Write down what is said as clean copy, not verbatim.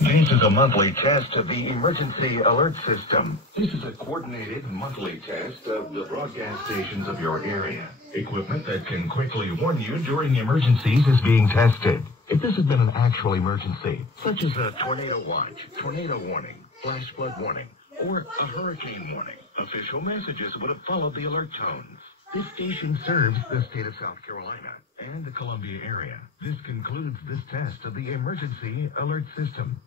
This is a monthly test of the emergency alert system. This is a coordinated monthly test of the broadcast stations of your area. Equipment that can quickly warn you during emergencies is being tested. If this had been an actual emergency, such as a tornado watch, tornado warning, flash flood warning, or a hurricane warning, official messages would have followed the alert tones. This station serves the state of South Carolina and the Columbia area. This concludes this test of the emergency alert system.